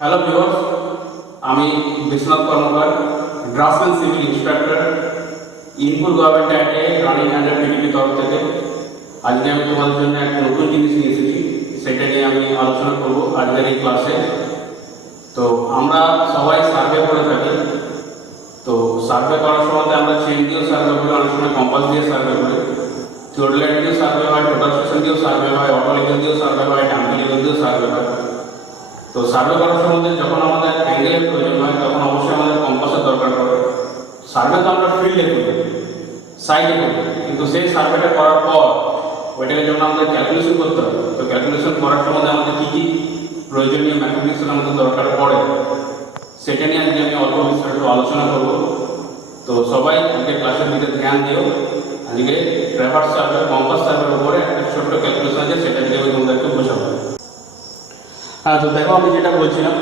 Hello viewers, আমি Biswanath Karmakar, draftsman civil inspector, ইনপুর government aided running under PDP তরফ থেকে। আজকে আমি তোমাদের জন্য একটা নতুন জিনিস নিয়ে এসেছি, সেটা নিয়ে আমি আলোচনা করব আজকের এই ক্লাসে। তো আমরা সবাই সার্ভে করে থাকি। তো সার্ভে করার সময় আমরা চেন দিয়েও সার্ভে করি, অনেক সময় কম্পাস দিয়ে সার্ভে করি, থিওরিলাইট দিয়েও সার্ভে হয়, টোটাল সেকশন দিয়েও সার্ভে হয়, অটো লেভেল দিয়েও সার্ভে হয়, ডাম্পি লেভেল দিয়েও সার্ভে হয়। তো সার্ভে করার সময় যখন আমাদের অ্যাঙ্গেলের প্রয়োজন হয় তখন অবশ্যই আমাদের কম্পাসের দরকার পড়ে। সার্ভে তো আমরা ফিল্ডে করি, সাইডে করি, কিন্তু সেই সার্ভেটা করার পর ওইটাকে যখন আমাদের ক্যালকুলেশন করতে হবে, তো ক্যালকুলেশন করার সময় আমাদের কী কী প্রয়োজনীয় ম্যাথমেটিক্সের আমাদের দরকার পড়ে, সেটা নিয়ে আজকে আমি অল্প বিস্তারিত আলোচনা করব। তো সবাই আজকে ক্লাসের দিকে ধ্যান দিও। আজকে ট্র্যাভার্স সার্ভে, কম্পাস সার্ভের উপরে একটা ছোট্ট ক্যালকুলেশন আছে, সেটা দিয়ে আমি তোমাদেরকে বোঝাবো। হ্যাঁ, তো দেখো আমি যেটা বলছিলাম,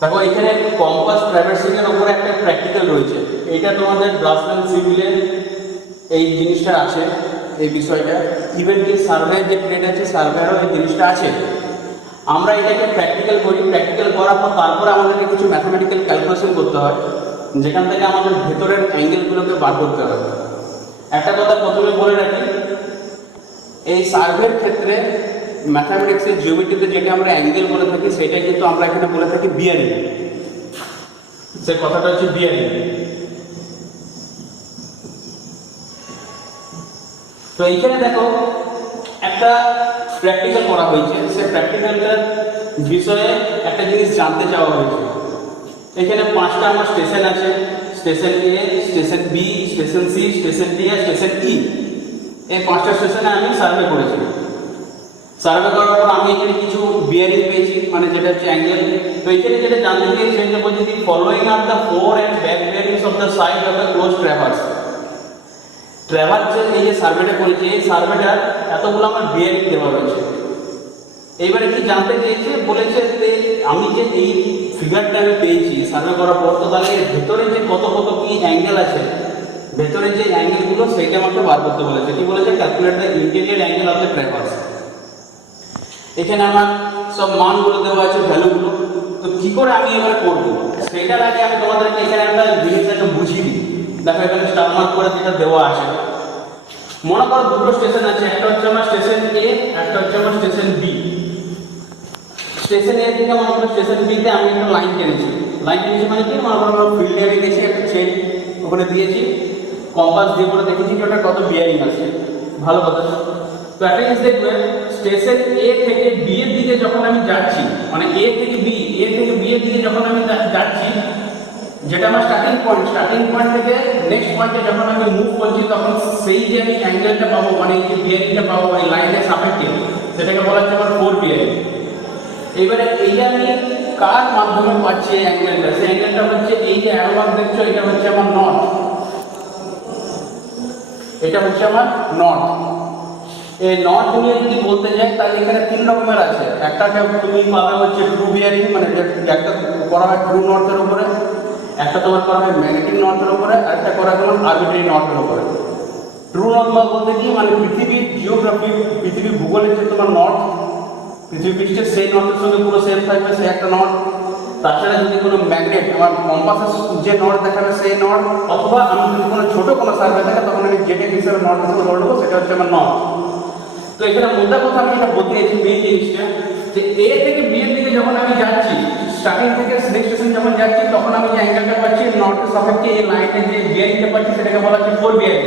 দেখো এখানে কম্পাস ট্র্যাভার্সিং এর উপরে একটা প্র্যাকটিক্যাল রয়েছে। এটা তোমাদের ড্রাফটসম্যান সিভিলের এই জিনিসটা আছে, এই বিষয়টা। ইভেন কি সার্ভে যে ট্রেড আছে, সার্ভেরও এই জিনিসটা আছে। আমরা এটাকে প্র্যাকটিক্যাল করি, প্র্যাকটিক্যাল করার পর তারপরে আমাদেরকে কিছু ম্যাথমেটিক্যাল ক্যালকুলেশন করতে হয়, যেখান থেকে আমাদের ভেতরের অ্যাঙ্গেলগুলোকে বার করতে হবে। একটা কথা প্রথমে বলে রাখি, এই সার্ভের ক্ষেত্রে ম্যাথামেটিক্সের জিওমেট্রিতে যেটা আমরা অ্যাঙ্গেল বলে থাকি, সেটাই কিন্তু আমরা এখানে বলে থাকি বিয়ারিং। সে কথাটা হচ্ছে বিয়ারিং। তো এইখানে দেখো একটা প্র্যাকটিক্যাল করা হয়েছে, সে প্র্যাকটিক্যালটার বিষয়ে একটা জিনিস জানতে চাওয়া হয়েছে। এখানে 5টা আমার স্টেশন আছে, station A, station B, station C, station D আর স্টেশন ই। এই 5টা স্টেশনে আমি সার্ভে করেছি। সার্ভে করার পর আমি এখানে কিছু বিয়ারিং পেয়েছি, মানে যেটা হচ্ছে অ্যাঙ্গেল। তো এখানে যেটা জানতে চাই সেটা বলছে যে following are the fore and back bearings of the side of the close traverse. ট্র্যাভার্সের এই যে সার্ভেটা করেছি, এই সার্ভেটার এতগুলো আমার বিয়ারিং দেওয়া রয়েছে। এইবারে কি জানতে চেয়েছে, বলেছে যে আমি যে এই ফিগারটা আমি পেয়েছি সার্ভে করার পর, তো তাহলে এর ভেতরে যে কত কত কি অ্যাঙ্গেল আছে, ভেতরে যে অ্যাঙ্গেলগুলো সেইটা আমাকে বার করতে বলেছে। কি বলেছে? Calculate the interior angle of the traverse. এখানে আমার সব মানগুলো দেওয়া আছে, ভ্যালুগুলো। তো কি করে আমি এবারে করবো, সেটার আগে আমি তোমাদেরকে এখানে একটা জিনিসটাকে বুঝিয়ে দিই। দেখো এখানে স্টার মার্ক করে যেটা দেওয়া আছে, মনে করো দুটো স্টেশন আছে, একটা হচ্ছে আমার স্টেশন এ, একটা হচ্ছে আমার স্টেশন বি। স্টেশন এ থেকে মনে করো স্টেশন বি তে আমি একটা লাইন টেনেছি। লাইন টেনেছি মানে কি, মনে করো আমরা ফিল্ডে আমি গেছি, একটা চেন ওখানে দিয়েছি, কম্পাস দিয়ে করে দেখেছি যে ওটা কত বিয়ারিং আছে। ভালো কথা। তো একটা জিনিস দেখবে, স্টেশন এ থেকে বি এর দিকে যখন আমি যাচ্ছি, মানে এ থেকে বি এর দিকে যখন আমি যাচ্ছি, যেটা আমার স্টার্টিং পয়েন্ট থেকে নেক্সট পয়েন্টে যখন আমি মুভ করছি, তখন সেই যে আমি অ্যাঙ্গেলটা পাবো, মানে এই যে বিয়ারিংটা পাবো এই লাইনের সাপেক্ষে, সেটাকে বলা হচ্ছে আমার ফোর বিয়ারিং। এবারে এইটা আমি কার মাধ্যমে পাচ্ছি এই অ্যাঙ্গেলটা? সেই অ্যাঙ্গেলটা হচ্ছে এই যে অ্যারো মার্ক দেখছো, এটা হচ্ছে আমার নর্থ। এটা হচ্ছে আমার নর্থ। এই নর্থ নিয়ে যদি বলতে যাই, তাহলে এখানে 3 রকমের আছে। একটাকে তুমি পাবে হচ্ছে ট্রু বিয়ারিং, মানে একটা করা হয় ট্রু নর্থের উপরে, একটা তোমার করা হয় ম্যাগনেটিক নর্থের উপরে, আর একটা করা হয় তোমার আরবিট্রারি নর্থের উপরে। ট্রু নর্থ বলতে কি, মানে পৃথিবীর জিওগ্রাফি, পৃথিবীর ভূগোলের যে তোমার নর্থ, পৃথিবী পৃষ্ঠের সেই নর্থের সঙ্গে পুরো সেম থাকবে, সে একটা নর্থ। তাছাড়া যদি কোনো ম্যাগনেট আমার কম্পাসের যে নর্থ দেখাবে সেই নর্থ, অথবা আমি যদি কোনো ছোটো কোনো সার্ভে থাকে তখন আমি যেটা হিসাবে নর্থ হিসেবে ধরে নেবো, সেটা হচ্ছে আমার নর্থ। তো এখানে মোদ্দা কথা আমি এটা বলতে চাইছি, মেইন জিনিসটা যে এ থেকে বি এর দিকে যখন আমি যাচ্ছি, স্টার্টিং থেকে নেক্সট স্টেশন যখন যাচ্ছি, তখন আমি যে অ্যাঙ্গেলটা পাচ্ছি নর্থের সাপেক্ষে, এই লাইনের যে বিয়ারিংটা পাচ্ছি, সেটাকে বলা হচ্ছে ফোর বিয়ারিং।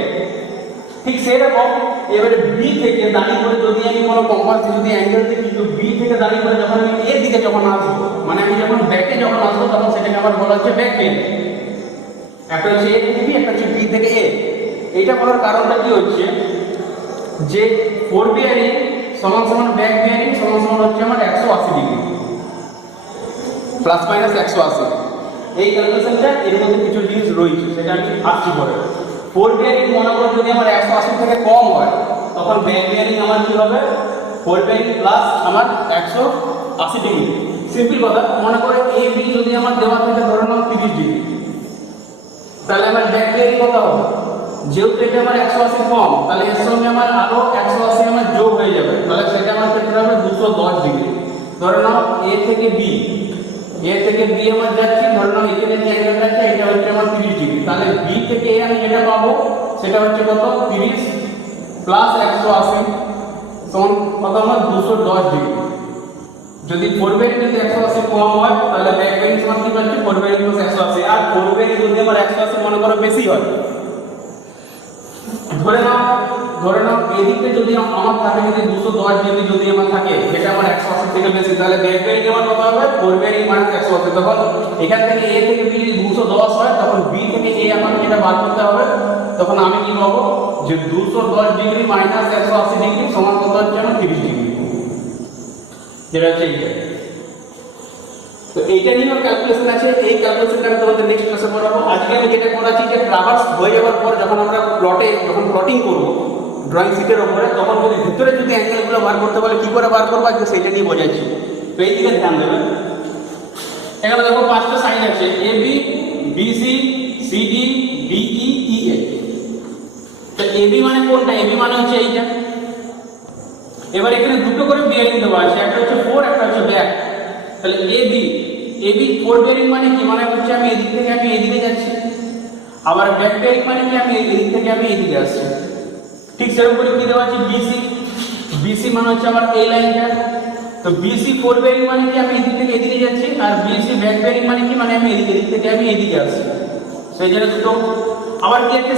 ঠিক সেরকম এবারে বি থেকে দাঁড়িয়ে করে যদি আমি কোনো কম্পাস যদি অ্যাঙ্গেল দেখি, তো বি থেকে দাঁড়িয়ে করে যখন আমি এর দিকে যখন আসবো, মানে আমি যখন ব্যাকে যখন আসবো, তখন সেটাকে আমার বলা হচ্ছে ব্যাক বিয়ারিং। একটা হচ্ছে এ থেকে বি, একটা হচ্ছে বি থেকে এ। এইটা বলার কারণটা কি হচ্ছে, যে ফোর বিয়ারিং সমান সমান ব্যাক বিয়ারিং সমান সমান হচ্ছে আমার 180 ডিগ্রি, প্লাস মাইনাস 180। এই ক্যালকুলেশনটা এর মধ্যে কিছু জিনিস রয়েছে, সেটা আমি আসছি পরে। ফোর বিয়ারিং মনে করো যদি আমার 180 থেকে কম হয়, তখন ব্যাক বিয়ারিং আমার কি হবে, ফোর বিয়ারিং প্লাস আমার 180 ডিগ্রি। সিম্পল কথা, মনে করো এ বি যদি আমার দেওয়া থেকে ধরে নাও 30 ডিগ্রি, তাহলে আমার ব্যাক বিয়ারিং কত হবে? যেহেতু এটা আমার 180 কম, তাহলে এর সঙ্গে আমার আরো 180 আমার যোগ হয়ে যাবে, তাহলে সেটা আমার ক্ষেত্রে হবে 210 ডিগ্রি। ধরে নাও এ থেকে বি দিয়ে আমার যাচ্ছি, ধরে নাও এখানে যে অ্যাঙ্গেলটা আছে এটা হচ্ছে আমার 30 ডিগ্রি, তাহলে বি থেকে এ আমি যেটা পাবো সেটা হচ্ছে কত 30 প্লাস 180 সমান কত আমার 210 ডিগ্রি। যদি ফোর বেরিং যদি 180 কম হয় তাহলে ব্যাক বেরিং সমান কি পাচ্ছি 4 বেরিং প্লাস 180, আর ফোর বেরিং যদি আমার 180 মনে করো বেশি হয়, ধরে নাও এদিকে যদি আমার থাকে যদি 210 ডিগ্রি যদি আমার থাকে এটা আমার 180 থেকে বেশি, তাহলে ব্যাক বেরিং আমার কত হবে 4 বেরিং মাইনাস 180। তখন এখান থেকে এ থেকে বি যদি 210 হয় তখন বি থেকে এ আমার যেটা বার করতে হবে, তখন আমি কি পাবো যে 210 ডিগ্রি মাইনাস 180 ডিগ্রি সমান কত হচ্ছে আমার 30 ডিগ্রি, যেটা হচ্ছে এইটা। তো এইটা নিয়ে ক্যালকুলেশন আছে, এই ক্যালকুলেশনটা আমি তোমাদের নেক্সট ক্লাসে পড়াবো। আজকে আমি যেটা করাচ্ছি যে ট্রাভার্স হয়ে যাওয়ার পর যখন আমরা প্লটিং করব ড্রয়িং শিটের উপরে, তখন যদি ভিতরে যদি অ্যাঙ্গেলগুলো বার করতে বলে কি করে বার করবো আজকে সেটা নিয়ে বোঝাচ্ছি। তো এই দিকে ধ্যান দেবেন। এখানে দেখো 5টা সাইড আছে, A B, B C, C D, D E, E A. তো এ বি মানে কোনটা? এ বি মানে হচ্ছে এইটা। এবার এখানে দুটো করে বিয়ারিং দেওয়া আছে, একটা হচ্ছে ফোর, একটা হচ্ছে ব্যাক। তাহলে এ বি ফোর বেয়ারিং মানে কি? মানে হচ্ছে আমি এদিক থেকে আমি এদিকে যাচ্ছি, আবার ব্যাক বেয়ারিং মানে কি আমি এদিক থেকে আমি এদিকে আসছি। ঠিক সেরকম করে কি দেওয়া আছে বিসি মানে হচ্ছে আমার এই লাইনটা। তো বিসি ফোর বেয়ারিং মানে কি আমি এদিক থেকে এদিকে যাচ্ছি, আর বিসি ব্যাক বেয়ারিং মানে কি মানে আমি এদিক থেকে আমি এদিকে আসছি, সেই জন্য দুটো। আবার কি একটা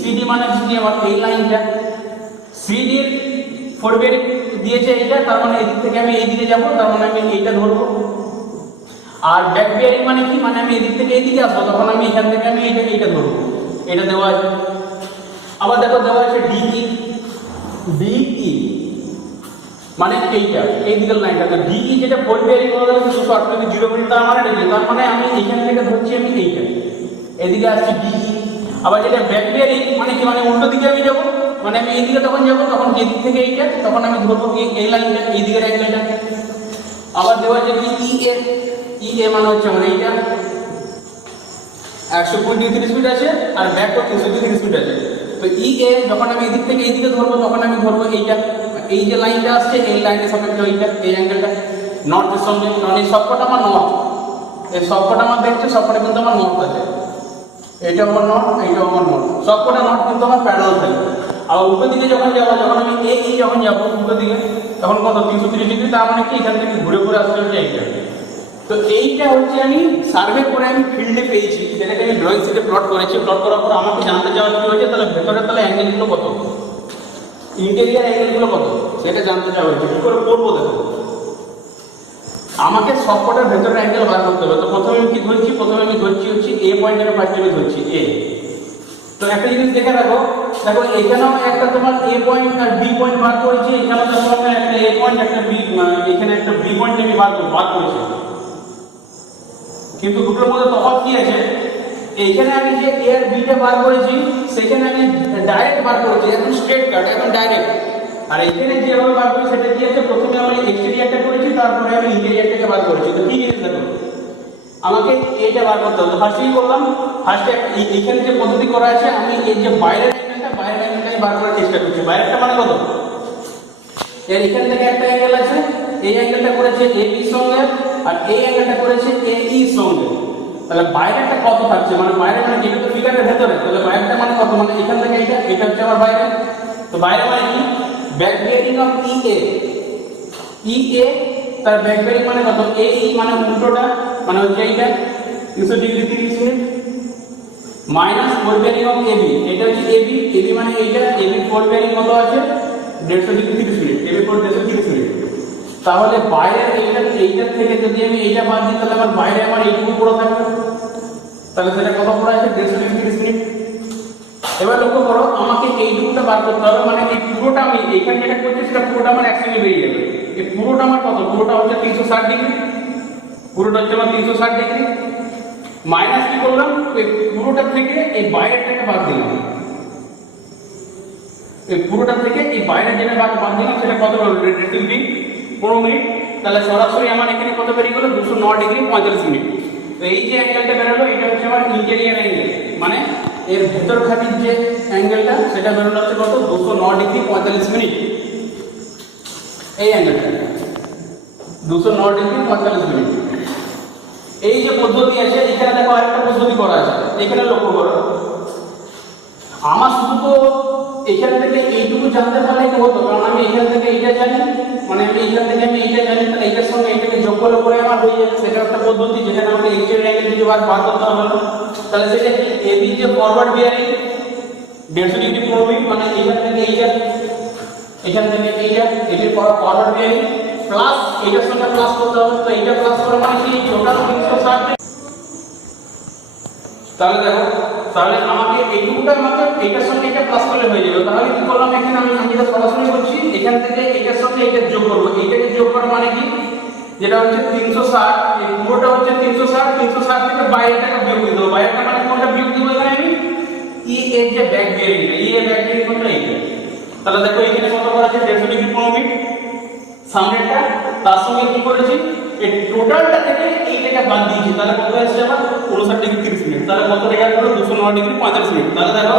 সিডি মানে হচ্ছে কি আমার এই লাইনটা, সিডির ফোর বেয়ারিং দিয়েছে এইটা, তার মানে এদিক থেকে আমি এইদিকে যাব, তার মানে আমি এইটা ধরবো। আর ব্যাক বেয়ারিং মানে কি মানে আমি এদিক থেকে এইদিকে আসবো, তখন আমি এখান থেকে আমি এইটা ধরবো, এটা দেওয়া আছে। আবার দেখো দেওয়া আছে ডিই মানে এইটা এই দিকের লাইনটা। তো ডিই যেটা ফোর বেয়ারিং হলো 0 মিনিট, তার মানে আমি এখান থেকে ধরছি আমি এইটা, এদিকে আসছি ডিই। আবার যেটা ব্যাক বেয়ারিং মানে কি মানে উল্টো দিকে আমি যাবো, মানে আমি এইদিকে তখন যাবো, তখন এদিক থেকে এইটা, তখন আমি ধরবো এই লাইনটা, এই দিকের অ্যাঙ্গেলটা। আবার দেওয়া আছে ই এ মানে হচ্ছে আমার এইটা 120 ডিগ্রি স্পিড আছে, আর ব্যাক তো 300 ডিগ্রি স্পিড আছে। তো ই এ যখন আমি এদিক থেকে এইদিকে ধরবো, তখন আমি ধরবো এইটা, এই যে লাইনটা আসছে এই লাইনের সাপেক্ষে এইটা, এই অ্যাঙ্গেলটা নর্থের সঙ্গে, কারণ এই সবকটা আমার নর্থ, এই সবকটা আমার দেখছে, সবকটা কিন্তু আমার নর্থ আছে, এইটা আমার নর্থ, এইটাও আমার নর্থ, সবকটা নর্থ কিন্তু আমার প্যারালাল থাকবে। আর উল্টো দিকে যখন যাবো, যখন আমি যখন যাবো উল্টো দিকে, তখন কত 330 ডিগ্রি, তার মানে কি এখান থেকে ঘুরে আসতে হচ্ছে এইটা। তো এইটা হচ্ছে আমি সার্ভে করে আমি ফিল্ডে পেয়েছি, যেটাকে আমি ড্রয়িং শিটে প্লট করেছি। প্লট করার পর আমাকে জানতে চাওয়া কি হয়েছে, তাহলে ভেতরের তাহলে অ্যাঙ্গেলগুলো কত, ইন্টেরিয়ার অ্যাঙ্গেলগুলো কত, সেটা জানতে চাওয়া হয়েছে। কি করে করবো দেখো, আমাকে সবকটার ভেতরের অ্যাঙ্গেল বার করতে হবে। তো প্রথমে আমি কি ধরছি, প্রথমে আমি ধরছি হচ্ছে এ পয়েন্টটাকে ফার্স্ট আমি ধরছি এ। তো একটা জিনিস দেখে দেখো এখানেও একটা তোমার এ পয়েন্ট আর বি পয়েন্ট বার করেছি, এখানেও দেখো আমরা একটা এ পয়েন্ট একটা বি, এখানে একটা বি পয়েন্ট আমি বার করেছি, কিন্তু দুটোর মধ্যে তফাৎ কি আছে? এইখানে আমি যে এ আর বিটা বার করেছি সেখানে আমি ডাইরেক্ট বার করেছি, একদম স্ট্রেট কাট, একদম ডাইরেক্ট। আর এখানে যেভাবে বার করেছি সেটা কি আছে, প্রথমে আমি এক্সটেরিয়রটা করেছি, তারপরে আমি ইন্টেরিয়রটাকে বার করেছি। তো কি জিনিস দেখো, আমাকে এইটা বার করতে হবে। ফার্স্টে কি করলাম, ফার্স্টে এইখানে যে পদ্ধতি করা আছে, আমি এই যে বাইরের অ্যাঙ্গেলটা বার করার চেষ্টা করছি। বাইরেরটা মানে কত, এর এখান থেকে একটা অ্যাঙ্গেল আছে, এই অ্যাঙ্গেলটা করেছে এ বি সঙ্গে, আর এই অ্যাঙ্গেলটা করেছে এ ই সঙ্গে। তাহলে বাইরেটা কত থাকছে, মানে বাইরে মানে যেটা তো ফিগারের ভেতরে, তাহলে বাইরেটা মানে কত, মানে এখান থেকে এটা হচ্ছে আমার বাইরে। তো বাইরে মানে কি, ব্যাক বিয়ারিং অফ ই এ তার ব্যাক বিয়ারিং মানে কত, এ ই মানে উল্টোটা, মানে হচ্ছে এইটা 300 degree 30 minute minus four bearing of A B, এটা হচ্ছে এ বি মানে এইটা, এ বি ফোর বিয়ারিং কত আছে 150 degree 30 minute, A B four 130 minute. তাহলে বাইরের এইটার থেকে যদি আমি এইটা বাদ দিই, তাহলে আমার বাইরে আমার এইটুকু পুরো থাকবে, তাহলে সেটা কত পুরো আছে 150 ডিগ্রি 30 মিনিট। এবার লক্ষ্য করো, আমাকে এইটুকুটা বার করতে হবে, মানে এই পুরোটা আমি এইখানে যেটা করছি সেটা পুরোটা আমার একসঙ্গে বেরিয়ে যাবে। এই পুরোটা আমার কত, পুরোটা হচ্ছে 360 ডিগ্রি, পুরোটা হচ্ছে আমার 360 ডিগ্রি মাইনাস কি করলাম, এই পুরোটা থেকে এই বাইরেরটাকে বাদ দিলাম, এই পুরোটা থেকে এই বাইরের যেটা বাদ দিলাম সেটা কত হলো 15 মিনিট। তাহলে সরাসরি আমার এখানে কত বেরিয়ে গেল 209 ডিগ্রি 45 মিনিট। তো এই যে অ্যাঙ্গেলটা বেরোলো এটা হচ্ছে আমার ইন্টেরিয়ার অ্যাঙ্গেল, মানে এর ভেতর খাতির যে অ্যাঙ্গেলটা সেটা বেরোলো হচ্ছে কত 209 ডিগ্রি 45 মিনিট। এই অ্যাঙ্গেলটা 209 ডিগ্রি 45 মিনিট। এই যে পদ্ধতি আছে এখানে দেখো আরেকটা পদ্ধতি করা আছে, এখানে লক্ষ্য করো। আমার শুধু তো এখান থেকে এইটুকু জানতে পারলে কি হতো, কারণ আমি এখান থেকে এইটা জানি, মানে আমি এখান থেকে আমি এইটা জানি, তাহলে এইটার সঙ্গে এইটাকে যোগ করলে পরে আমার হয়ে যাবে। সেটা একটা পদ্ধতি যেখানে আমাকে এক্সট্রা অ্যাঙ্গেল কিছু বার করতে হবে না। তাহলে সেটা কি এবি যে ফরওয়ার্ড বিয়ারিং 150 ডিগ্রি করবি, মানে এখান থেকে এইটা, এখান থেকে এইটা, এটির ফরওয়ার্ড বিয়ারিং প্লাস এইটার সঙ্গে প্লাস করতে হবে। তো এইটা প্লাস করে মানে কি টোটাল 360। তাহলে দেখো, তাহলে আমাকে এইটুকুটা আমাকে এইটার সঙ্গে এটা প্লাস করলে হয়ে যাবে। তাহলে কি করলাম এখানে আমি এটা সরাসরি করছি, এখান থেকে এটার সঙ্গে এটা যোগ করব। এইটাকে যোগ করা মানে কি, যেটা হচ্ছে 360, এই পুরোটা হচ্ছে 360, 360 থেকে বাইরেটাকে বিয়োগ দিয়ে দেবো। বাইরেটা মানে কোনটা বিয়োগ দিব এখানে আমি, ই এর যে ব্যাক বিয়ারিংটা, ই এর ব্যাক বিয়ারিং কোনটা এইটা। তাহলে দেখো এখানে কত করা আছে 150 ডিগ্রি 15 মিনিট সামনেটা, তার সঙ্গে কি করেছি এই টোটালটা থেকে এইটাকে বাদ দিয়েছি। তাহলে কত আসছে আমার 59 ডিগ্রি 30 মিনিট। তাহলে কত রেখা হলো 209 ডিগ্রি 45 মিনিট। তাহলে দেখো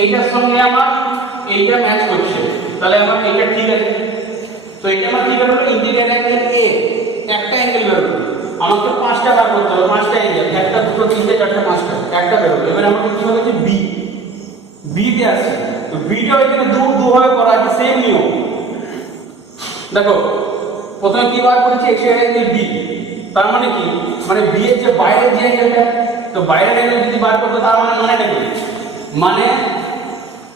এইটার সঙ্গে আমার এইটা ম্যাচ করছে, তাহলে আমার এইটা ঠিক আছে। তো এটা আমার কি বেরোলো, ইন্টিরিয়র অ্যাঙ্গেল এ একটা অ্যাঙ্গেল বেরোলো। আমাকে 5টা বার করতে হবে, 5টা অ্যাঙ্গেল, একটা দুটো তিনটে চারটে পাঁচটা, একটা বেরোলো। এবার আমাকে কি হবে যে বি, বি তে আসছে। তো বিটা এখানে দুভাবে করা আছে, সেম নিয়ম। দেখো প্রথমে কি বার করেছি এক্সট্রা অ্যাঙ্গেল বি, তার মানে কি, মানে বি এর যে বাইরের যে অ্যাঙ্গেলটা, তো বাইরের অ্যাঙ্গেল যদি বার করতে, তার মানে মানেটা কি, মানে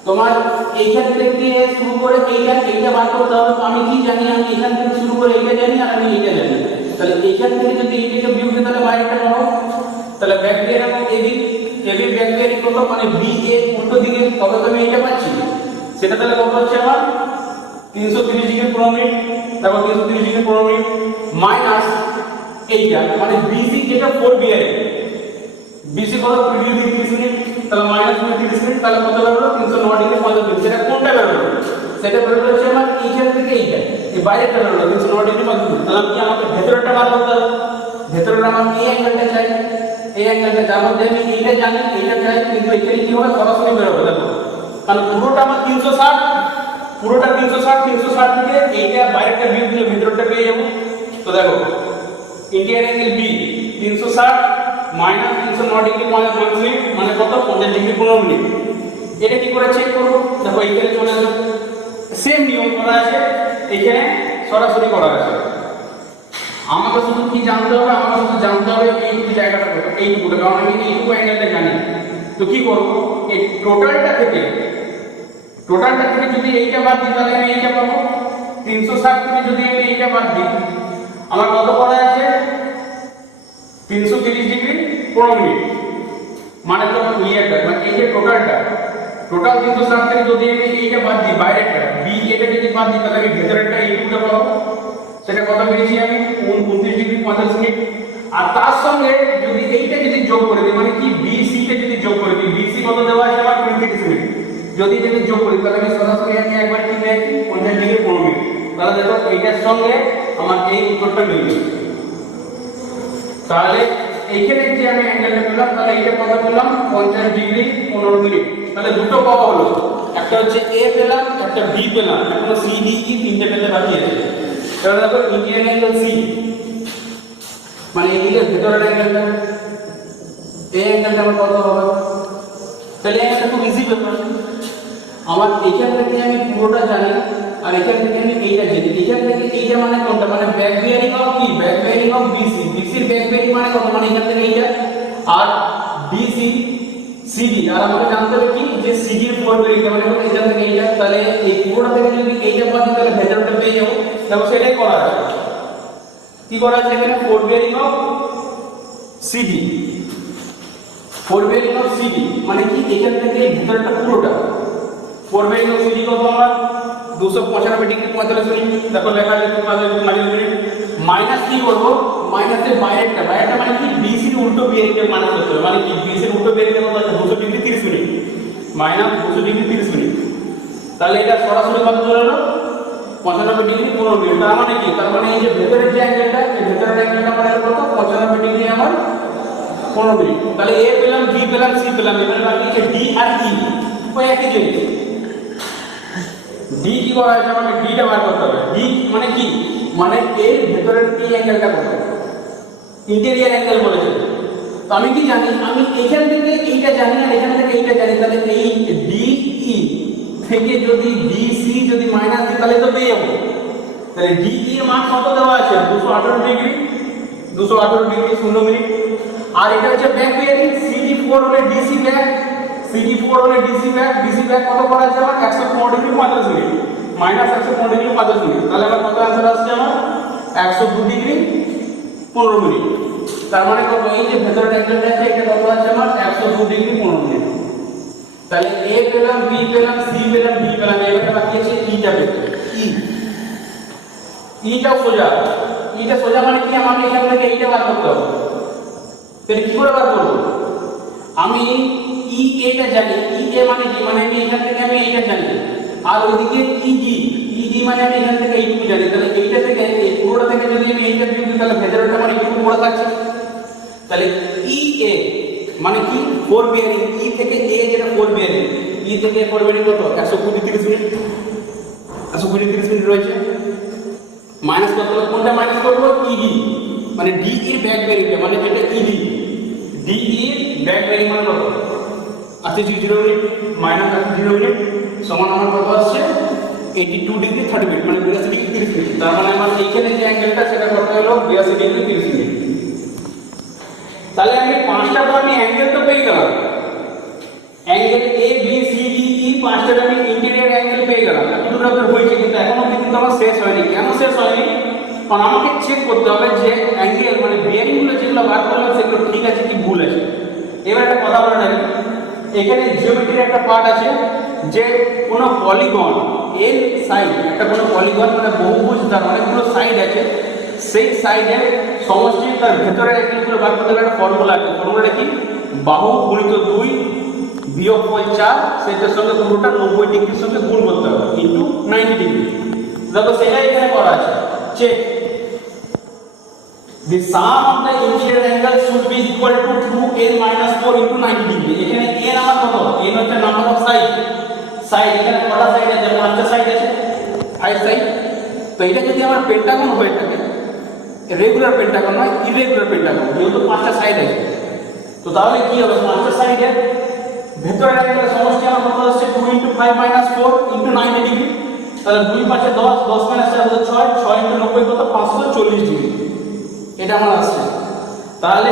তোমার এইখান থেকে শুরু করে এইটা বার করতে হবে। তো আমি কি জানি, আমি এখান থেকে শুরু করে এইটা জানি আর আমি এইটা জানি। তাহলে এইখান থেকে যদি এইটাকে বিয়োগ দিই তাহলে বাইরেটা পাবো। তাহলে ব্যাক বিয়ারিং এবং এবি ব্যাক বিয়ারিং কত, মানে বি এর উল্টো দিকে, তবে তো আমি এইটা পাচ্ছি। সেটা তাহলে কত হচ্ছে আমার 330 ডিগ্রি 15 মিনিট, তারপর 330 ডিগ্রি 15 মিনিট মাইনাস এইটা, মানে বিসি যেটা 4 বিয়ারিং, বিসি কত 20 ডিগ্রি 30 মিনিট, তাহলে মাইনাস 30 মিনিট, তাহলে কত বেরোলো 309 ডিগ্রি 50 মিনিট। সেটা কোনটা বেরোলো, সেটা বেরোলো হচ্ছে আমার এইখান থেকে এইটা, এই বাইরেটা বেরোলো 309 ডিগ্রি 50 মিনিট। তাহলে কি আমাকে ভেতরটা বার করতে হবে, ভেতরটা আমার এই অ্যাঙ্গেলটা চাই, এই অ্যাঙ্গেলটা, যার মধ্যে আমি এইটা জানি এইটা চাই, কিন্তু এখানে কি হবে সরাসরি বেরোবে। দেখো কারণ পুরোটা আমার 360, পুরোটা 360 থেকে এইটা বাইরেটা বিয়োগ দিলে ভেতরটা পেয়ে যাবো। তো দেখো Indian angle B 360 minus 309 degree 50 minute, মানে কত 50 ডিগ্রি 15 মিনিট। এটা কি করে চেক করব, দেখো এইখানে চলে আসবে, সেম নিয়ম করা আছে, এখানে সরাসরি করা আছে। আমাকে শুধু কি জানতে হবে, আমাকে শুধু জানতে হবে এইটুকু জায়গাটা কত, এইটুকুটা, কারণ আমি এইটুকু অ্যাঙ্গেলটা জানি। তো কি করব, এই টোটালটা থেকে যদি এইটা বাদ দিই তাহলে আমি এইটা পাবো। 360 থেকে যদি আমি এইটা বাদ দিই, আমার কত করা আছে 330 ডিগ্রি 15 মিনিট, মানে তো ইয়েটা, মানে এই যে টোটালটা, টোটাল 360 থেকে যদি আমি এইটা বাদ দিই, বাইরেটা বি এটা যদি বাদ দিই, তাহলে আমি ভেতরেরটা এইটুকুটা পাবো। সেটা কত পেয়েছি আমি 29 ডিগ্রি 50 মিনিট। আর তার সঙ্গে যদি এইটা যদি যোগ করে দিই, মানে কি বিসি তে যদি যোগ করে দিই, বিসি কত দেওয়া আছে আমার 20 মিনিট, যদি এটাকে যোগ করি তাহলে আমি সরাসরি আমি একবার কি পেয়েছি 50 ডিগ্রি 15 মিনিট। তাহলে দেখো এইটার সঙ্গে আমার এই উত্তরটা মিলবে। তাহলে এইখানে যে আমি অ্যাঙ্গেলটা পেলাম, তাহলে এইটা কত পেলাম 50 ডিগ্রি 15 মিনিট। তাহলে দুটো পাওয়া হলো, একটা হচ্ছে এ পেলাম, একটা বি পেলাম, এখনো সি ডি ই তিনটে পেতে বাকি আছে। তাহলে দেখো ইন্ডিয়ান অ্যাঙ্গেল সি, মানে এদিকে ভেতরের অ্যাঙ্গেলটা, এই অ্যাঙ্গেলটা আমার কত হবে, তাহলে এটা খুব ইজি ব্যাপার। আমার এখান থেকে আমি পুরোটা জানি আর এখান থেকে আমি এইটা জানি। এখান থেকে এইটা মানে কোনটা, মানে ব্যাক বিয়ারিং অফ কি, ব্যাক বিয়ারিং অফ বিসি, বিসির ব্যাক বিয়ারিং মানে কত, মানে এখান থেকে এইটা, আর বিসি সিডি, আর আমাকে জানতে হবে কি যে সিডি এর 4 বিয়ারিং মানে কত, এখান থেকে এইটা। তাহলে এই পুরোটা থেকে যদি এইটা বাদ দিই তাহলে ভেতরটা পেয়ে যাবো। দেখো সেটাই করা আছে, কি করা আছে এখানে 4 bearing of CD, 4 bearing of CD মানে কি এখান থেকে ভেতরটা পুরোটা 4 বিয়ারিং অফ সিডি কত আমার 295 ডিগ্রি 45 মিনিট। দেখো লেখা আছে 45 মিনিট, মাইনাস কি করব, মাইনাসের বাইরেটা, বাইরেটা মানে কি বিসির উল্টো বিয়ারিং এর মাইনাস করতে হবে, মানে কি বিসির উল্টো বিয়ারিং এর কত আছে 200 degree 30 minute minus 200 degree 30 minute. তাহলে এটা সরাসরি কত চলে এলো 95 ডিগ্রি 15 মিনিট। তার মানে কি, তার মানে এই যে ভেতরের যে অ্যাঙ্গেলটা, এই ভেতরের অ্যাঙ্গেলটা মানে কত 95 ডিগ্রি আমার 15 মিনিট। তাহলে এ পেলাম, বি পেলাম, সি পেলাম, এবারে বাকি আছে ডি আর ই, ওই একই জিনিস। ডি কি করা আছে, আমাকে ডিটা বার করতে হবে। ডি মানে কি, মানে এর ভেতরের এই অ্যাঙ্গেলটা কত, ইন্টেরিয়র অ্যাঙ্গেল বলেছে। তো আমি কি জানি, আমি এইখান থেকে এইটা জানি আর এখান থেকে এইটা জানি, তাহলে এই ডিই থেকে যদি ডিসি যদি মাইনাস দিই তাহলে তো পেয়ে যাবো। তাহলে ডিই এর মান কত দেওয়া আছে 218 ডিগ্রি, 218 ডিগ্রি 0 মিনিট। আর এটা হচ্ছে ব্যাক বিয়ারিং, CD4 হলে ডিসি ব্যাক, CD4 হলে ডিসি ব্যাক, ডিসি ব্যাক কত করা আছে আমার 104 degree 35 minute minus 104 degree 35 minute. তাহলে আমার কত आंसर আসছে আমার 102 ডিগ্রি 15 মিনিট। তার মানে কত, এই যে ভেতরের অ্যাঙ্গেলটা আছে এটা কত আছে আমার 102 ডিগ্রি 15 মিনিট। তাহলে এ পেলাম, বি পেলাম, সি পেলাম, ডি পেলাম, এবারে বাকি আছে ইটা পেতে। ইটা সোজা, ইটা সোজা মানে কি, আমাকে এখান থেকে এইটা বার করতে হবে। তাহলে কি করে বার করব, আমি ই এটা জানি, ই এ মানে কি, মানে আমি এখান থেকে আমি এইটা জানি, আর ওইদিকে ইজি, ইজি মানে আমি এখান থেকে এইটুকু জানি। তাহলে এইটা থেকে এই পুরোটা থেকে যদি আমি এইটা বিয়োগ দিই তাহলে ভেতরটা মানে এইটুকু পড়ে থাকছে। তাহলে ই এ মানে কি 4 বিয়ারিং, ই থেকে এ যেটা 4 বিয়ারিং, ই থেকে 4 বিয়ারিং কত 120 30 মিনিট, 120 30 মিনিট রয়েছে। মাইনাস কত, কোনটা মাইনাস করব, ইডি মানে ডি এর ব্যাক বিয়ারিংটা মানে যেটা ইডি, ডি এর ব্যাক বিয়ারিং মানে কত 80 মিনিট মাইনাস 80 মিনিট সমান আমার কত আসছে 82 ডিগ্রি 30 মিনিট মানে 82 ডিগ্রি 30 মিনিট। তার মানে আমার এইখানে যে অ্যাঙ্গেলটা সেটা কত হলো 82 ডিগ্রি 30 মিনিট। তাহলে আমি পাঁচটা তো আমি অ্যাঙ্গেল তো পেয়ে গেলাম, angle A B C D E পাঁচটা আমি ইন্টেরিয়র অ্যাঙ্গেল পেয়ে গেলাম। এতদূর আপনার হয়েছে, কিন্তু এখনো কিন্তু আমার শেষ হয়নি। কেন শেষ হয়নি, কারণ আমাকে চেক করতে হবে যে অ্যাঙ্গেল মানে বিয়ারিংগুলো যেগুলো বার করলাম সেগুলো ঠিক আছে কি ভুল আছে। এবার একটা কথা বলে রাখি, এখানে জিওমেট্রির একটা পার্ট আছে যে কোনো পলিগন এর সাইড, একটা কোনো পলিগন মানে বহুভুজ তার অনেকগুলো সাইড আছে, সেই সাইডের সমষ্টি তার ভেতরের অ্যাঙ্গেলগুলো বার করতে গেলে একটা ফর্মুলা আছে। ফর্মুলাটা কি, বাহু গুণিত 2 বিয়োগ 4, সেটার সঙ্গে পুরোটা 90 ডিগ্রির সঙ্গে গুণ করতে হবে ইনটু 90 ডিগ্রি। দেখো সেটা এখানে করা আছে, check the sum of the interior angles should be equal to 2n minus 4 into 90 degree। এখানে n আমার কত, n হচ্ছে নাম্বার অফ সাইড, সাইড এখানে কটা সাইড আছে, 5টা সাইড আছে, 5 সাইড। তো এটা যদি আমার পেন্টাগন হয়ে থাকে, রেগুলার পেন্টাগন নয় ইরেগুলার পেন্টাগন, যেহেতু 5টা সাইড আছে, তো তাহলে কি হবে 5টা সাইডের ভেতরের অ্যাঙ্গেলের সমষ্টি আমার কত আসছে 2 into 5 minus 4 into 90 ডিগ্রি। তাহলে 2 5 10, 10 minus 4 হচ্ছে 6, 6 into 90 কত 540 ডিগ্রি, এটা আমার আসছে। তাহলে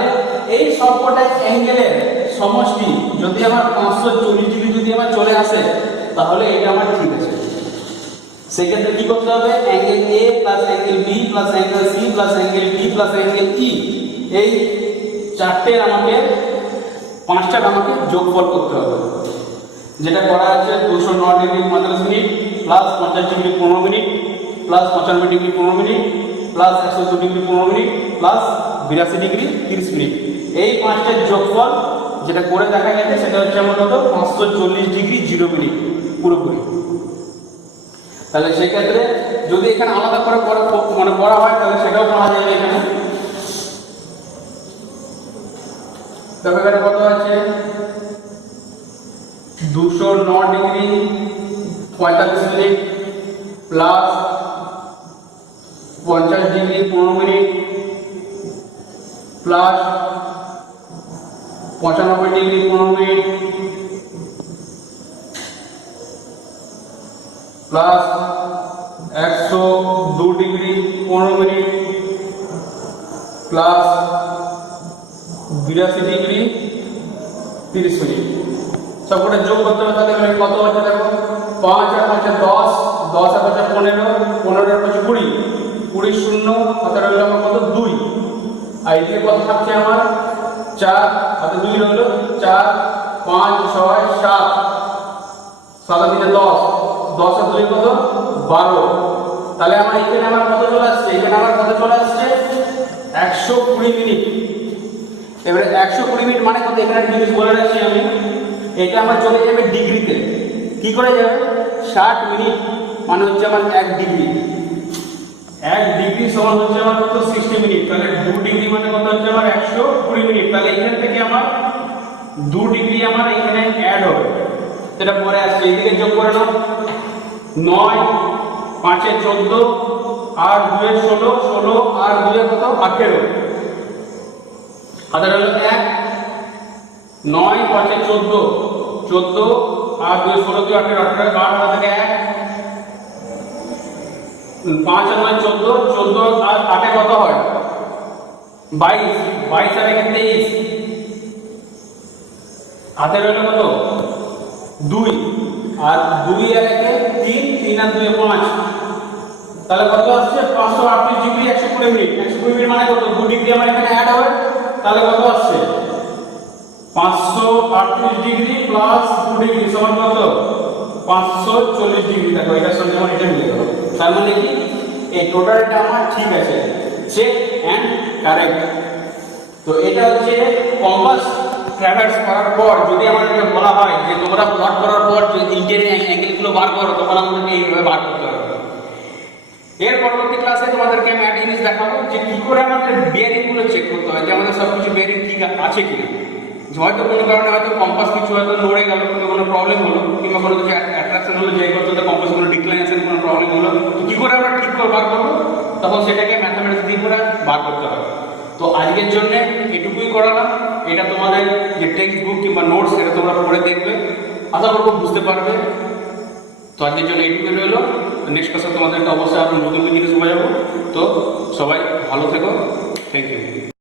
এই সবকটা অ্যাঙ্গেলের সমষ্টি যদি আমার 540 ডিগ্রি যদি আমার চলে আসে তাহলে এটা আমার ঠিক আছে। সেক্ষেত্রে কি করতে হবে, angle A plus angle B plus angle C plus angle D plus angle E, এই চারটের আমাকে 5টার আমাকে যোগফল করতে হবে। যেটা করা আছে 209 degree 45 minute plus 50 degree 15 minute plus 95 degree 15 minute plus 102 degree 15 minute plus 82 degree 30 minute. এই 5টার যোগফল যেটা করে দেখা গেছে সেটা হচ্ছে আমার কত 540 ডিগ্রি 0 মিনিট পুরোপুরি। তাহলে সেক্ষেত্রে যদি এখানে আলাদা করে মানে করা হয় তাহলে সেটাও করা যাবে। এখানে দেখো এটা কত আছে 209 degree 45 minute plus 50 degree 15 minute plus 95 degree 15 minute plus 102 degree 15 minute plus 82 degree 30 minute. সবকটা যোগ করতে হবে। তাহলে মানে কত হচ্ছে দেখো 5 আর 5 10, 10 আর 5 15, 15 আর 5 20, 20 শূন্য হাতে রইল আমার কত 2, আর এদিকে কত থাকছে আমার 4 হাতে 2 রইল 4 5 6 7, 7 আর 3 10, 10 আর 2 কত 12। তাহলে আমার এখানে আমার কত চলে আসছে, এখানে আমার কত চলে আসছে 120 মিনিট। এবারে 120 মিনিট মানে কত, এখানে জিনিস বলে রাখছি আমি, এটা আমার চলে যাবে ডিগ্রিতে। কি করে যাবে 60 মিনিট মানে হচ্ছে আমার 1 ডিগ্রি, 1 ডিগ্রি সমান হচ্ছে আমার কত 60 মিনিট। তাহলে 2 ডিগ্রি মানে কত হচ্ছে আমার 120 মিনিট। তাহলে এখান থেকে আমার 2 ডিগ্রি আমার এখানে অ্যাড হবে, সেটা পরে আসছে। এইদিকে যোগ করে নাও 9 5 এ 14 আর 2 এ 16, 16 আর 2 এ কত 18, হাতের হলো 1, 9 5 14, 14 আর 2 16 2 18 18 8 হাতে 1, 5 আর 9 14, 14 আর 8 কত হয় 22, 22 আর 1 23, হাতের হলো কত 2 আর 2 আর 1 3, 3 আর 2 5, তাহলে কত আসছে 538 ডিগ্রি 120 মিনিট। 120 মিনিট মানে কত 2 ডিগ্রি আমার এখানে অ্যাড হবে, তাহলে কত আসছে 538 ডিগ্রি প্লাস 2 ডিগ্রি সমান কত 540 ডিগ্রি। দেখো এটার সঙ্গে আমার এটা মিলে গেল, তার মানে কি এই টোটালটা আমার ঠিক আছে, চেক এন্ড কারেক্ট। তো এটা হচ্ছে কম্পাস ট্রাভার্স করার পর যদি আমাদেরকে বলা হয় যে তোমরা প্লট করার পর যে ইন্টেরিয়র অ্যাঙ্গেলগুলো বার করো, তখন আমাদেরকে এইভাবে বার করতে হবে। এর পরবর্তী ক্লাসে তোমাদেরকে আমি একটা জিনিস দেখাবো যে কি করে আমাদের বেয়ারিংগুলো চেক করতে হয়, যে আমাদের সবকিছু বেয়ারিং ঠিক আছে কিনা। হয়তো কোনো কারণে হয়তো কম্পাস কিছু হয়তো নড়ে গেল, কোনো প্রবলেম হলো, কিংবা কোনো কিছু অ্যাট্রাকশন হলো, যে করতে কম্পাস কোনো ডিক্লাইনেশন কোনো প্রবলেম হলো, তো কি করে আমরা ঠিক করে বার করবো, তখন সেটাকে ম্যাথামেটিক্স দিয়ে করে বার করতে হবে। তো আজকের জন্য এটুকুই করালাম। এটা তোমাদের যে টেক্সট বুক কিংবা নোটস এটা তোমরা পড়ে দেখবে, আশা করবো বুঝতে পারবে। তো আজকের জন্য এইটুকুই রইলো। নেক্সট ক্লাসে তোমাদেরকে অবশ্যই আরো নতুন জিনিস বোঝাবো। তো সবাই ভালো থেকো, থ্যাংক ইউ।